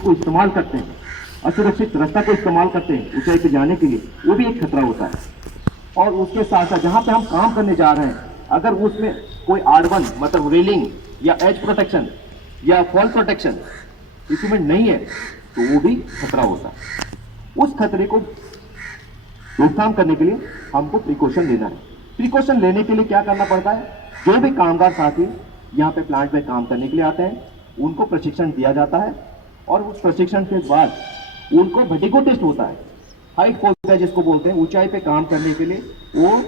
को इस्तेमाल करते हैं, असुरक्षित रास्ता को इस्तेमाल करते हैं ऊंचाई पे जाने के लिए, वो भी एक खतरा होता है। और उसके साथ साथ जहां पे हम काम करने जा रहे हैं, अगर उसमें कोई आर1 मतलब रेलिंग या एज प्रोटेक्शन या फॉल प्रोटेक्शन इक्विपमेंट नहीं है तो वो भी खतरा होता है। उस खतरे को रोकथाम करने के लिए हमको प्रिकॉशन लेना है। प्रिकॉशन लेने के लिए क्या करना पड़ता है, जो भी कामगार साथी यहाँ पे प्लांट में काम करने के लिए आते हैं उनको प्रशिक्षण दिया जाता है, और उस प्रशिक्षण के बाद उनको वर्टिगो टेस्ट होता है, हाइट बोलते हैं जिसको बोलते हैं, ऊंचाई पे काम करने के लिए वो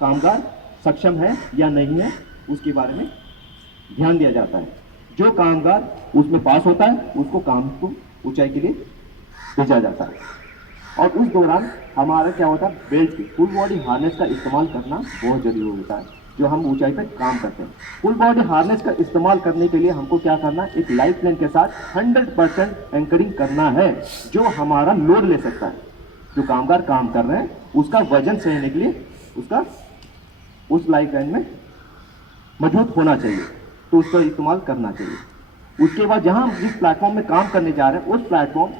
कामगार सक्षम है या नहीं है उसके बारे में ध्यान दिया जाता है। जो कामगार उसमें पास होता है उसको काम को ऊंचाई के लिए भेजा जाता है। और उस दौरान हमारा क्या होता है, बेल्ट की फुल बॉडी हार्नेस का इस्तेमाल करना बहुत जरूरी होता है जो हम ऊंचाई पर काम करते हैं। फुल बॉडी हार्नेस का इस्तेमाल करने के लिए हमको क्या करना है, एक लाइफ लाइन के साथ 100% एंकरिंग करना है जो हमारा लोड ले सकता है। जो कामगार काम कर रहे हैं उसका वजन सहने के लिए उसका उस लाइफ लाइन में मजबूत होना चाहिए, तो उसका इस्तेमाल करना चाहिए। उसके बाद जहां हम जिस प्लेटफॉर्म में काम करने जा रहे हैं उस प्लेटफॉर्म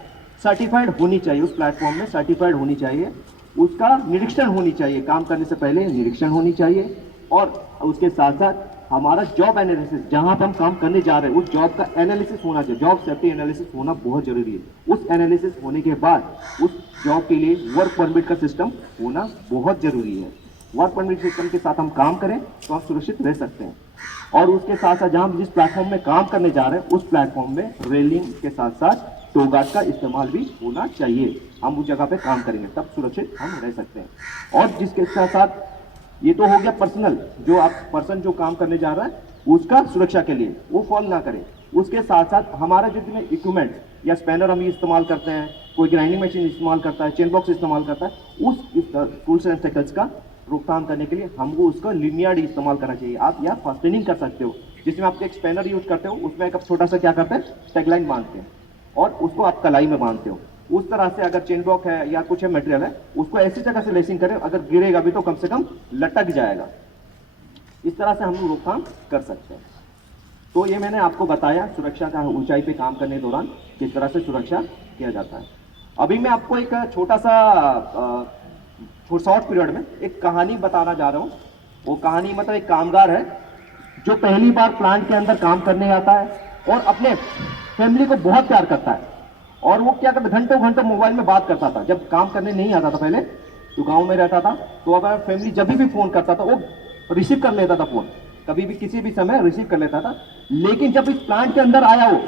सर्टिफाइड होनी चाहिए, उस प्लेटफॉर्म में सर्टिफाइड होनी चाहिए, उसका निरीक्षण होनी चाहिए, काम करने से पहले निरीक्षण होनी चाहिए। और उसके साथ साथ हमारा जॉब एनालिसिस, जहां पर हम काम करने जा रहे हैं उस जॉब का एनालिसिस होना चाहिए, जॉब सेफ्टी एनालिसिस होना बहुत जरूरी है। उस एनालिसिस होने के बाद उस जॉब के लिए वर्क परमिट का सिस्टम होना बहुत जरूरी है। वर्क परमिट सिस्टम के साथ हम काम करें तो हम सुरक्षित रह सकते हैं। और उसके साथ साथ जहां हम जिस प्लेटफॉर्म में काम करने जा रहे हैं उस प्लेटफॉर्म में रेलिंग के साथ साथ टो गार्ड का इस्तेमाल भी होना चाहिए। हम उस जगह पे काम करेंगे तब सुरक्षित हम रह सकते हैं। और जिसके साथ साथ ये तो हो गया पर्सनल, जो आप पर्सन जो काम करने जा रहा है उसका सुरक्षा के लिए वो फॉल ना करे। उसके साथ साथ हमारा जितने इक्विपमेंट या स्पैनर हम इस्तेमाल करते हैं, कोई ग्राइंडिंग मशीन इस्तेमाल करता है, चेन बॉक्स इस्तेमाल करता है, उस टूल्स एंड साइकिल्स का रोकथाम करने के लिए हमको उसका लिनियर इस्तेमाल करना चाहिए। आप या फास्टनिंग कर सकते हो, जिसमें आप एक स्पैनर यूज करते हो उसमें एक छोटा सा क्या करते हैं, टैगलाइन बांधते हैं और उसको आप कलाई में बांधते हो। उस तरह से अगर चेन ब्लॉक है या कुछ है मटेरियल है उसको ऐसी जगह से लेसिंग करें, अगर गिरेगा भी तो कम से कम लटक जाएगा। इस तरह से हम लोग रोकथाम कर सकते हैं। तो ये मैंने आपको बताया सुरक्षा का, ऊंचाई पे काम करने के दौरान किस तरह से सुरक्षा किया जाता है। अभी मैं आपको एक छोटा सा शॉर्ट पीरियड में एक कहानी बताना जा रहा हूँ। वो कहानी मतलब एक कामगार है जो पहली बार प्लांट के अंदर काम करने आता है और अपने फैमिली को बहुत प्यार करता है। और वो क्या करता, घंटों घंटों मोबाइल में बात करता था। जब काम करने नहीं आता था पहले तो गांव में रहता था, तो अब फैमिली जब भी फोन करता था वो रिसीव कर लेता था, फोन कभी भी किसी भी समय रिसीव कर लेता था। लेकिन जब इस प्लांट के अंदर आया, वो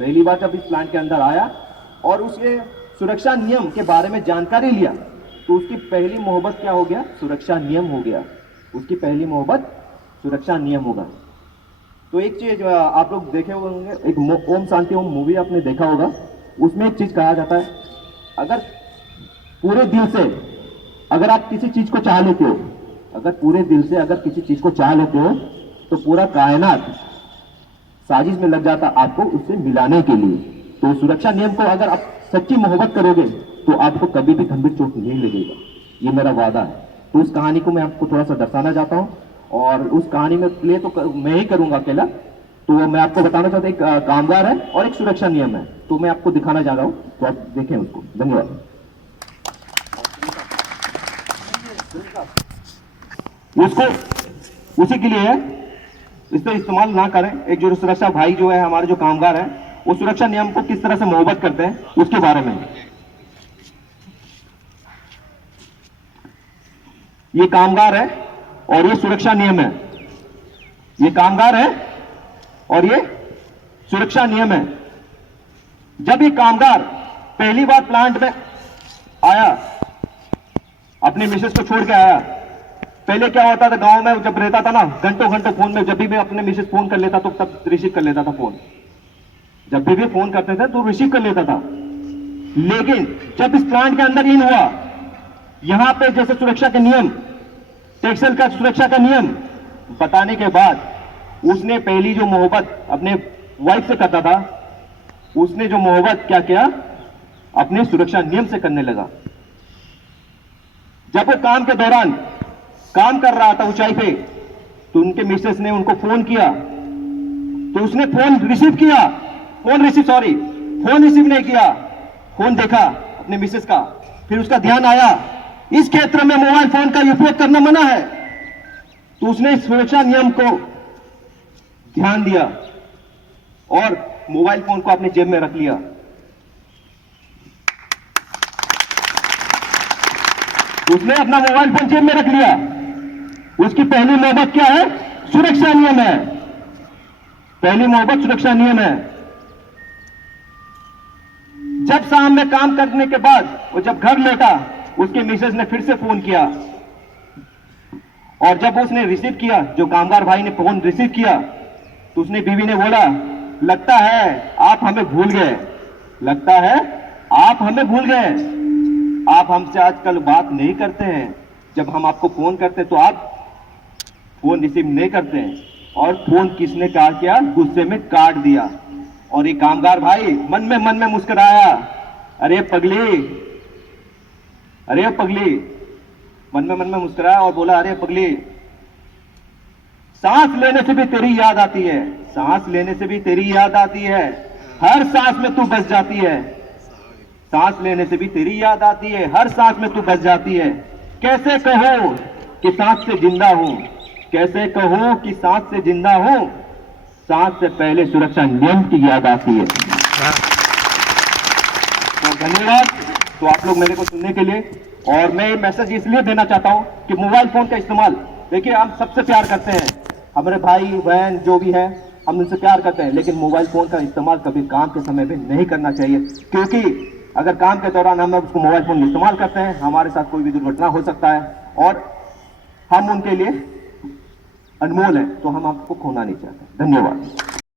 पहली बार जब इस प्लांट के अंदर आया और उसके सुरक्षा नियम के बारे में जानकारी लिया तो उसकी पहली मोहब्बत क्या हो गया, सुरक्षा नियम हो गया। उसकी पहली मोहब्बत सुरक्षा नियम होगा। तो एक चीज आप लोग देखे होंगे, एक ओम शांति ओम मूवी आपने देखा होगा, उसमें एक चीज कहा जाता है, अगर पूरे दिल से अगर आप किसी चीज को चाह लेते हो, अगर पूरे दिल से अगर किसी चीज को चाह लेते हो तो पूरा कायनात साजिश में लग जाता आपको उससे मिलाने के लिए। तो सुरक्षा नियम को अगर आप सच्ची मोहब्बत करोगे तो आपको कभी भी गंभीर चोट नहीं लगेगा, ये मेरा वादा है। तो उस कहानी को मैं आपको थोड़ा सा दर्शाना चाहता हूँ, और उस कहानी में प्ले तो मैं ही करूंगा अकेला। तो मैं आपको बताना चाहता हूँ, एक कामगार है और एक सुरक्षा नियम है, तो मैं आपको दिखाना चाह रहा हूँ, तो आप देखें उसको। धन्यवाद। उसको उसी के लिए है, इस पर इस्तेमाल ना करें। एक जो सुरक्षा भाई जो है, हमारे जो कामगार है, वो सुरक्षा नियम को किस तरह से मोहब्बत करते हैं उसके बारे में। ये कामगार है और ये सुरक्षा नियम है। ये कामगार है और ये सुरक्षा नियम है। जब ये कामगार पहली बार प्लांट में आया, अपने मिसेस को छोड़ के आया, पहले क्या होता था गांव में जब रहता था ना, घंटों घंटों फोन में, जब भी अपने मिसेस फोन कर लेता तो तब रिसीव कर लेता था फोन, जब भी फोन करते थे तो रिसीव कर लेता था। लेकिन जब इस प्लांट के अंदर इन हुआ, यहां पे जैसे सुरक्षा के नियम, टेक्सटाइल का सुरक्षा का नियम बताने के बाद उसने पहली जो मोहब्बत अपने वाइफ से करता था, उसने जो मोहब्बत क्या किया, अपने सुरक्षा नियम से करने लगा। जब वो काम के दौरान काम कर रहा था ऊंचाई पे, तो उनके मिसेस ने उनको फोन किया, तो उसने फोन रिसीव किया फोन रिसीव नहीं किया, फोन देखा अपने मिसेस का, फिर उसका ध्यान आया इस क्षेत्र में मोबाइल फोन का उपयोग करना मना है, तो उसने सुरक्षा नियम को ध्यान दिया और मोबाइल फोन को अपने जेब में रख लिया। उसने अपना मोबाइल फोन जेब में रख लिया। उसकी पहली मोहब्बत क्या है? सुरक्षा नियम है। पहली मोहब्बत सुरक्षा नियम है। जब शाम में काम करने के बाद वो जब घर लौटा, उसके मिसेज ने फिर से फोन किया और जब उसने रिसीव किया, जो कामगार भाई ने फोन रिसीव किया, तो उसने बीवी ने बोला, लगता है आप हमें भूल गए, लगता है आप हमें भूल गए, आप हमसे आजकल बात नहीं करते हैं, जब हम आपको फोन करते हैं तो आप फोन रिसीव नहीं करते हैं। और फोन किसने किया? गुस्से में काट दिया। और ये कामगार भाई मन में मुस्कुराया, अरे पगली, अरे पगली, मन में मुस्कुराया और बोला, अरे पगली, सांस लेने से भी तेरी याद आती है, सांस लेने से भी तेरी याद आती है, हर सांस में तू बस जाती है, सांस लेने से भी तेरी याद आती है, हर सांस में तू बस जाती है। कैसे कहूं कि सांस से जिंदा हूं, कैसे कहूं कि सांस से जिंदा हूं, सांस से पहले सुरक्षा नियम की याद आती है। तो धन्यवाद तो आप लोग मेरे को सुनने के लिए। और मैं ये मैसेज इसलिए देना चाहता हूं कि मोबाइल फोन का इस्तेमाल, देखिए हम सबसे प्यार करते हैं, हमारे भाई बहन जो भी है हम उनसे प्यार करते हैं, लेकिन मोबाइल फोन का इस्तेमाल कभी काम के समय में नहीं करना चाहिए, क्योंकि अगर काम के दौरान हम उसको मोबाइल फोन इस्तेमाल करते हैं, हमारे साथ कोई भी दुर्घटना हो सकता है और हम उनके लिए अनमोल है, तो हम आपको खोना नहीं चाहते। धन्यवाद।